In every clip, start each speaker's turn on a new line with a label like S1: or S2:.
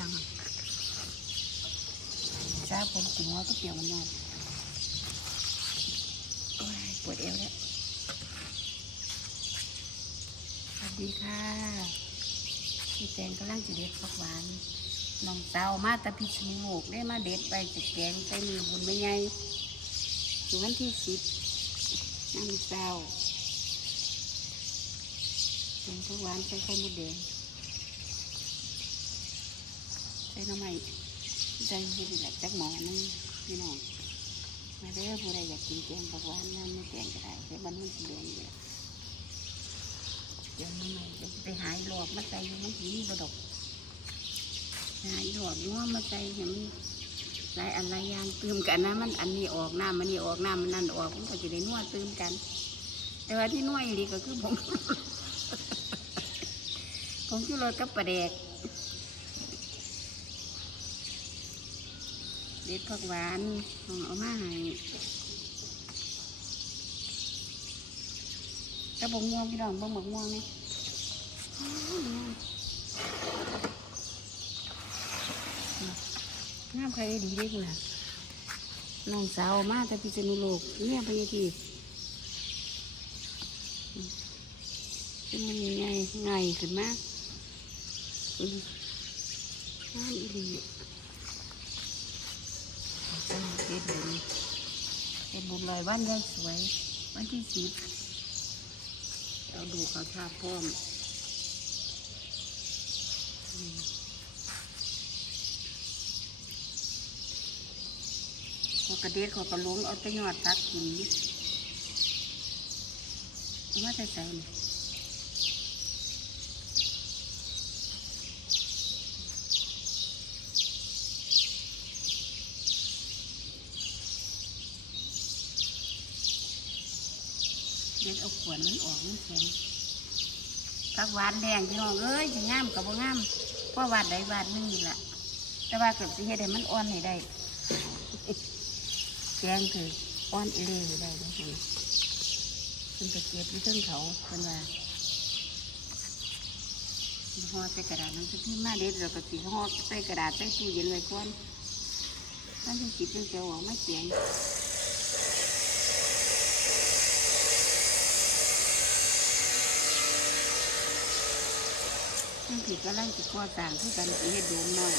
S1: ยังอะจ้าผมถึงว่าก็เปลี่ยวมันนอนปวดเอวแล้วสวัสดีค่ะพี่แตงกำลังจะเด็ดผักหวานน้องเต้ามาตะพิษณุโลกได้มาเด็ดไปจะแกงใส่มือบุญไม่ไงถึงวันที่สิบน้ำเต้าแกงผักหวานใส่ไข่มดแดง ใส่หน้ำใหม่ใจเฮ็ดแหละจักหมอนึงพี่น้องมาเด้อผู้ใดอยากกินแกงผักหวานนั่นไม่แกงก็ได้แต่บ้านมันสีแดงอยู่แล้วเดี๋ยวน้ำใหม่จะไปหายหลอกมาใส่อยู่มันสีบดกหายหลอกง้อมาใส่เห็นมันหลายอันหลายอย่างตื่มกันนะมันอันนี้ออกน้ำมันนี่ออกน้ำมันนั่นออกมันก็จะได้นวดตื่มกัน แต่ว่าที่นวดอีหลีก็คือผมผมชูรสกับปลาแดก เด็ดผักหวานเอามาให้กระบอกม่วงพี่น้องบ่หมกม่วงนี่อื้องามใครดีได้คุณน้องสาวมาแต่พิษณุโลกเนี่ยพญาทีเป็นมันยังไงไงขึ้นมาอืมงามอี ฮ็ดบุญเฮ็ดบุญลอยวันได้สวย วันที่สิบเอาดูเขาชาพร้อมเขากระเด็ดเขากระลงเอาแตะยอดพักกินเอามาใส่ เด็ดเอาขวดมันออกมันแข็งผักหวานแดงพี่น้องเอ้ยจะงามกับบ่งามเพราะวาดใดวาดหนึงนี่แหละแต่ว่าเกิดสิเฮ็ดให้มันอ่อนให้ได้แกงคืออ่อนอีเล่ให้ได้เลยคุณคุณไปเก็บอยู่เทิงเขาเป็นว่าห่อใส่กระดาษนังสือพิมพ์มาเด็ดเราก็สีห่อใส่กระดาษใส่ตู้เย็นไว้ก่อนนั่นจะคิดเป็นเจ้าของไม่เสียง นั่นผิดก็ร่างจิตก่อต่างคือกันสีเฮ็ดโดมหน่อย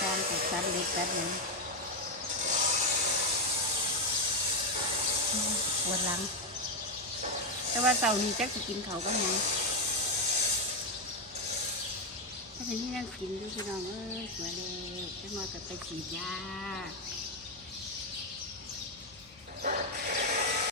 S1: จานกับสันเล็กแบบนี้ปวดหลัง แต่ว่าเสานี้จักจะกินเขาก็ยังถ้าเป็นที่นั่งกินด้วยพี่น้องเอ้ยสวยเลยจะมากับไปฉีดยา